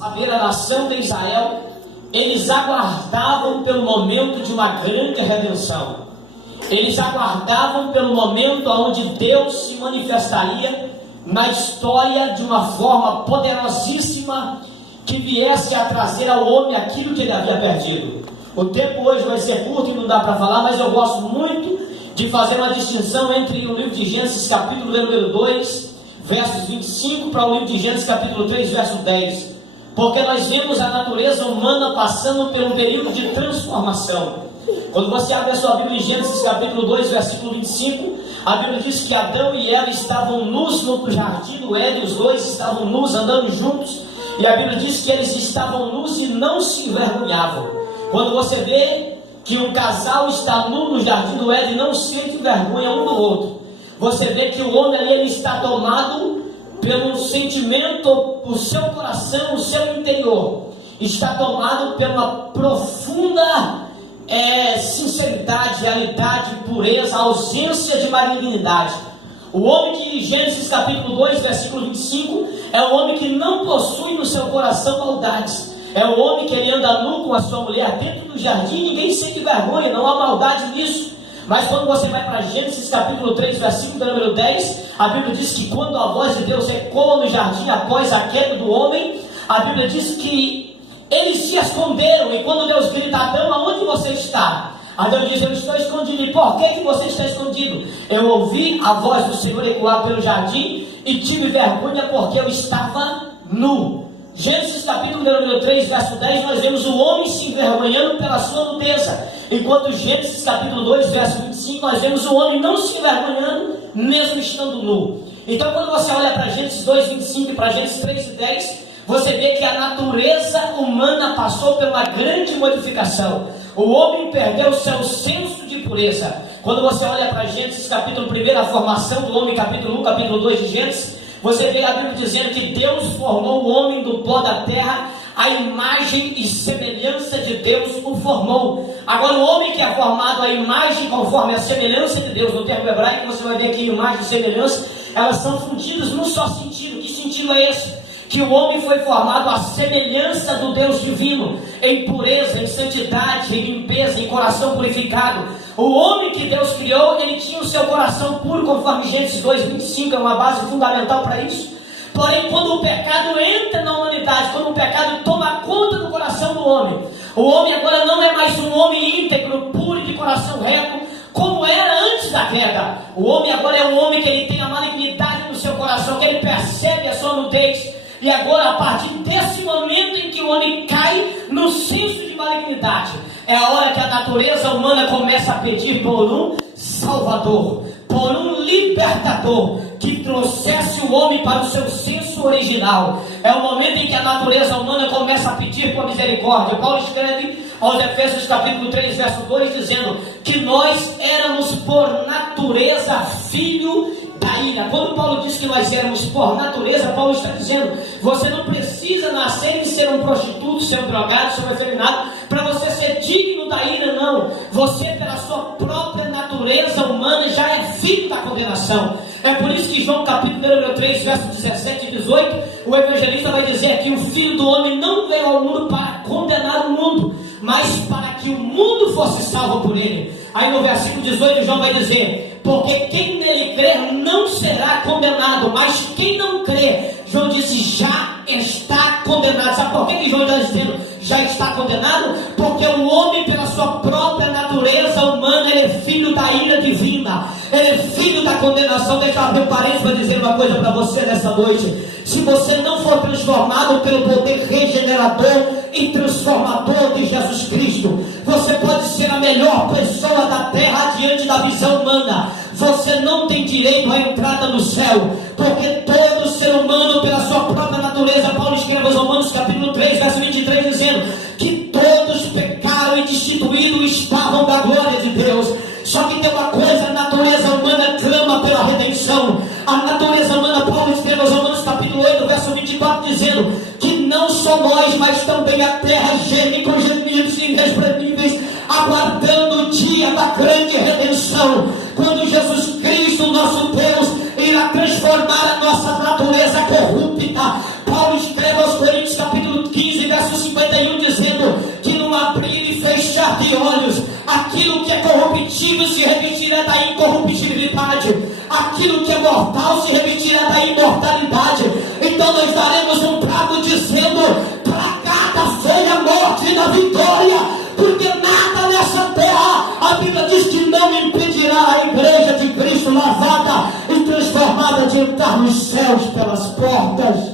saber, a nação de Israel, eles aguardavam pelo momento de uma grande redenção. Eles aguardavam pelo momento onde Deus se manifestaria na história de uma forma poderosíssima, que viesse a trazer ao homem aquilo que ele havia perdido. O tempo hoje vai ser curto e não dá para falar, mas eu gosto muito de fazer uma distinção entre o livro de Gênesis capítulo número 2, versos 25, para o livro de Gênesis capítulo 3, verso 10. Porque nós vemos a natureza humana passando por um período de transformação. Quando você abre a sua Bíblia em Gênesis capítulo 2, versículo 25, a Bíblia diz que Adão e Eva estavam nus no jardim do Éden, os dois estavam nus, andando juntos, e a Bíblia diz que eles estavam nus e não se envergonhavam. Quando você vê que um casal está nu no jardim do Éden e não sente vergonha um do outro, você vê que o homem ali, ele está tomado pelo sentimento, o seu coração, o seu interior está tomado pela profunda sinceridade, realidade, pureza, ausência de malignidade. O homem que, Gênesis capítulo 2, versículo 25, é o homem que não possui no seu coração maldades. É o homem que ele anda nu com a sua mulher dentro do jardim, ninguém sente vergonha, não há maldade nisso. Mas quando você vai para Gênesis capítulo 3, versículo número 10, a Bíblia diz que quando a voz de Deus ecoa no jardim após a queda do homem, a Bíblia diz que eles se esconderam. E quando Deus grita: Adão, aonde você está? Adão diz: eu estou escondido. E por que você está escondido? Eu ouvi a voz do Senhor ecoar pelo jardim e tive vergonha porque eu estava nu. Gênesis capítulo número 3, verso 10, nós vemos o homem se envergonhando pela sua nudeza. Enquanto Gênesis capítulo 2, verso 25, nós vemos o homem não se envergonhando, mesmo estando nu. Então quando você olha para Gênesis 2, 25 e para Gênesis 3, 10, você vê que a natureza humana passou por uma grande modificação. O homem perdeu o seu senso de pureza. Quando você olha para Gênesis capítulo 1, a formação do homem, capítulo 1, capítulo 2 de Gênesis, você vê a Bíblia dizendo que Deus formou o homem do pó da terra, a imagem e semelhança de Deus o formou. Agora o homem que é formado à imagem conforme a semelhança de Deus, no termo hebraico você vai ver que imagem e semelhança, elas são fundidas num só sentido. Que sentido é esse? Que o homem foi formado à semelhança do Deus divino, em pureza, em santidade, em limpeza, em coração purificado. O homem que Deus criou, ele tinha o seu coração puro, conforme Gênesis 2, 25, é uma base fundamental para isso. Porém, quando o pecado entra na humanidade, quando o pecado toma conta do coração do homem, o homem agora não é mais um homem íntegro, puro, de coração reto, como era antes da queda. O homem agora é um homem que ele tem a malignidade no seu coração, que ele percebe a sua nudez. E agora, a partir desse momento em que o homem cai no senso de malignidade, é a hora que a natureza humana começa a pedir por um Salvador, por um libertador, que trouxesse o homem para o seu senso original. É o momento em que a natureza humana começa a pedir por misericórdia. Paulo escreve aos Efésios capítulo 3, verso 2, dizendo que nós éramos por natureza filho da ira. Quando Paulo diz que nós éramos por natureza, Paulo está dizendo: você não precisa nascer e ser um prostituto, ser um drogado, ser um efeminado, para você ser digno da ira, não. Você, pela sua própria natureza humana, já é filho da condenação. É por isso que João capítulo número 3, verso 17 e 18, o evangelista vai dizer que o Filho do Homem não veio ao mundo para condenar o mundo, mas para que o mundo fosse salvo por ele. Aí no versículo 18 João vai dizer: porque quem nele crer não será condenado, mas quem não crê, João disse, já está condenado. Sabe por que João está dizendo já está condenado? Porque o homem, pela sua própria natureza humana, ele é filho da ira divina, ele é filho da condenação. Deixa eu abrir um parênteses para dizer uma coisa para você nessa noite: se você não for transformado pelo poder regenerador e transformador de Jesus Cristo, você pode ser a melhor pessoa da terra diante da visão humana. Você não tem direito à entrada no céu, porque todo ser humano, pela sua própria natureza, Paulo escreve aos Romanos capítulo 3, verso 23, dizendo que todos pecaram e destituídos estavam da glória de Deus. Só que tem uma coisa: a natureza humana clama pela redenção. A natureza humana, Paulo escreve aos Romanos capítulo 8, verso 24, dizendo que não só nós, mas também a terra geme com gemidos inexprimíveis, aguardando o dia da grande redenção, quando Jesus Cristo, nosso Deus, irá transformar a nossa natureza corrupta. Paulo escreve aos Coríntios capítulo 15, repetirá da incorruptibilidade. Aquilo que é mortal se repetirá da imortalidade. Então nós daremos um prato dizendo: tragada foi a morte e a vitória, porque nada nessa terra, a Bíblia diz que não impedirá a igreja de Cristo lavada e transformada de entrar nos céus pelas portas.